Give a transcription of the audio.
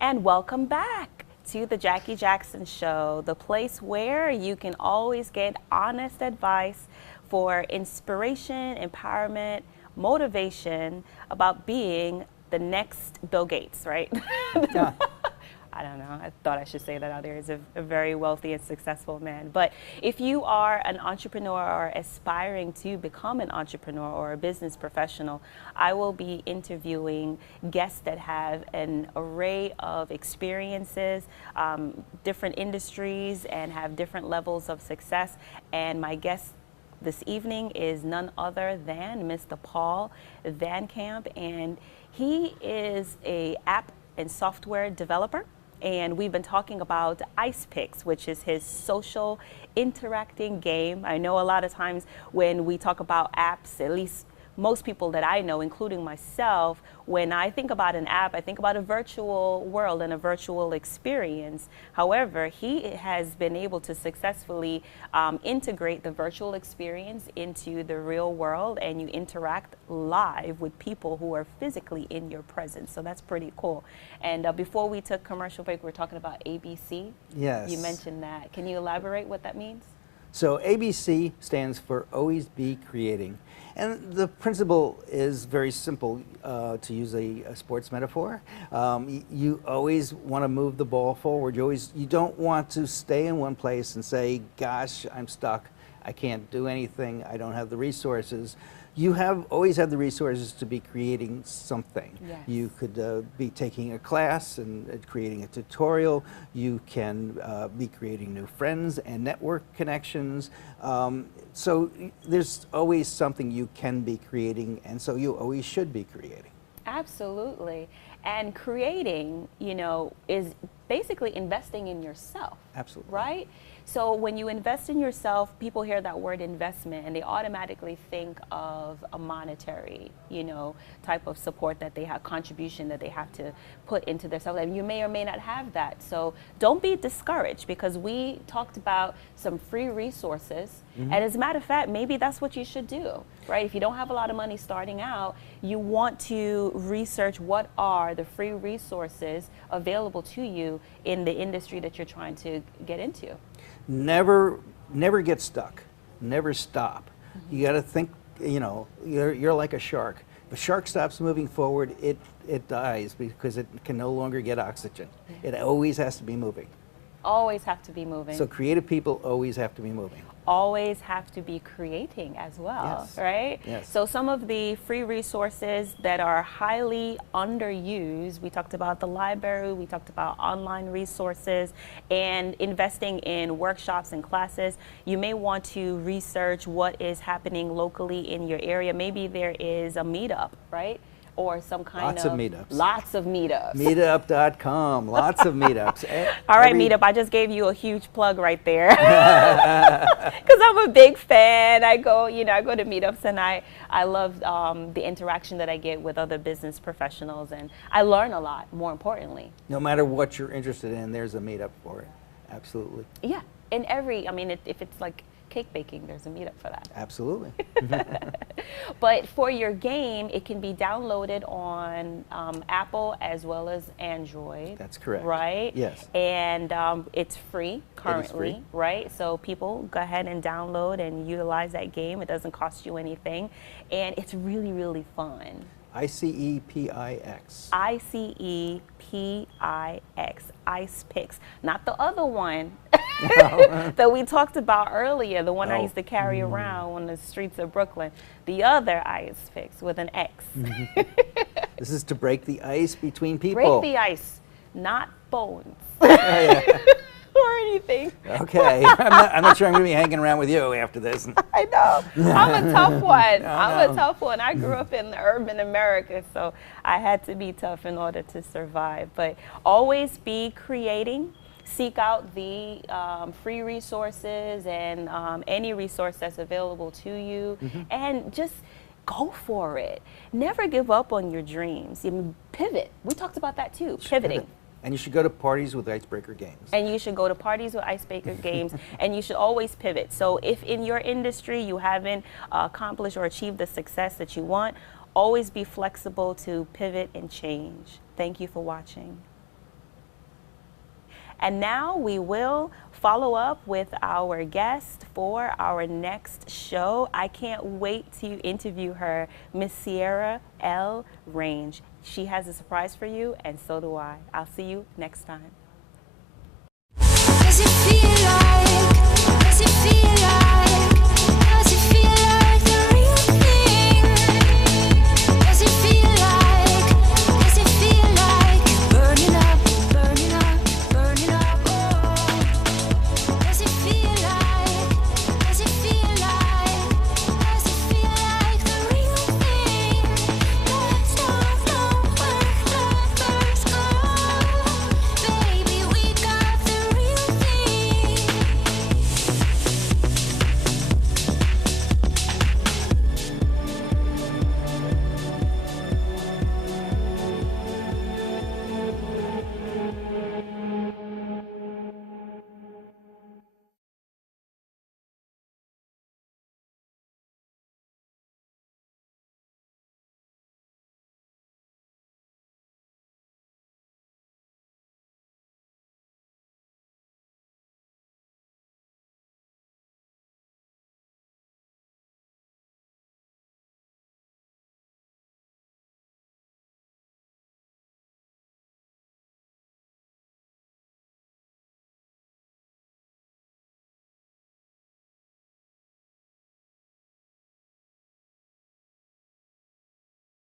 And welcome back to the Jackie Jackson Show, the place where you can always get honest advice for inspiration, empowerment, motivation about being the next Bill Gates, right? Yeah. I don't know. I thought I should say that out there. He's a very wealthy and successful man. But if you are an entrepreneur or aspiring to become an entrepreneur or a business professional, I will be interviewing guests that have an array of experiences, different industries, and have different levels of success. And my guest this evening is none other than Mr. Paul Van Camp, and he is a app and software developer. And we've been talking about Ice Picks, which is his social interacting game. I know a lot of times when we talk about apps, at least most people that I know, including myself, when I think about an app, I think about a virtual world and a virtual experience. However, he has been able to successfully integrate the virtual experience into the real world, and you interact live with people who are physically in your presence. So that's pretty cool. And before we took commercial break, we were talking about ABC. Yes. You mentioned that. Can you elaborate what that means? So ABC stands for Always Be Creating. And the principle is very simple, to use a sports metaphor. You always want to move the ball forward. You don't want to stay in one place and say, gosh, I'm stuck. I can't do anything. I don't have the resources. You always have the resources to be creating something. Yes. You could be taking a class and creating a tutorial. You can be creating new friends and network connections. So there's always something you can be creating, and so you always should be creating. Absolutely. And creating, is basically investing in yourself. Absolutely. Right? So when you invest in yourself, people hear that word investment and they automatically think of a monetary, type of support that they have, contribution that they have to put into their self. And you may or may not have that. So don't be discouraged, because we talked about some free resources. Mm-hmm. And as a matter of fact, maybe that's what you should do, right? If you don't have a lot of money starting out, you want to research what are the free resources available to you in the industry that you're trying to get into. Never get stuck. Never stop. Mm-hmm. You got to think. You're like a shark. If a shark stops moving forward, it dies because it can no longer get oxygen. It always has to be moving. Always have to be moving. So creative people always have to be moving. Always have to be creating as well, yes. Right? Yes. So some of the free resources that are highly underused, we talked about the library, we talked about online resources, and investing in workshops and classes. You may want to research what is happening locally in your area. Maybe there is a meetup, right? Or some kind Lots of meetups. Lots of meetups. Meetup.com, lots of meetups. All right, Meetup, I just gave you a huge plug right there. Because I'm a big fan. I go to meetups, and I love the interaction that I get with other business professionals, and I learn a lot, more importantly. No matter what you're interested in, there's a meetup for it. Absolutely. Yeah, if it's like cake baking, there's a meetup for that. Absolutely. But for your game, it can be downloaded on Apple as well as Android. That's correct. Right? Yes. And it's free currently, it is free. Right? So people go ahead and download and utilize that game. It doesn't cost you anything. And it's really, really fun. ICEPIX. ICEPIX. Ice Picks. Not the other one that we talked about earlier, the one I used to carry around on the streets of Brooklyn. The other Ice Picks with an X. This is to break the ice between people. Break the ice, not bones. Yeah. Or anything. Okay. I'm not sure I'm going to be hanging around with you after this. I know. I'm a tough one. I'm no. a tough one. I grew up in urban America, so I had to be tough in order to survive. But always be creating. Seek out the free resources and any resource that's available to you, and just go for it. Never give up on your dreams. Pivot. We talked about that too. Pivoting. And you should go to parties with icebreaker games. And you should go to parties with icebreaker games, and you should always pivot. So if in your industry you haven't accomplished or achieved the success that you want, always be flexible to pivot and change. Thank you for watching. And now we will follow up with our guest for our next show. I can't wait to interview her, Miss Sierra L. Range. She has a surprise for you, and so do I. I'll see you next time.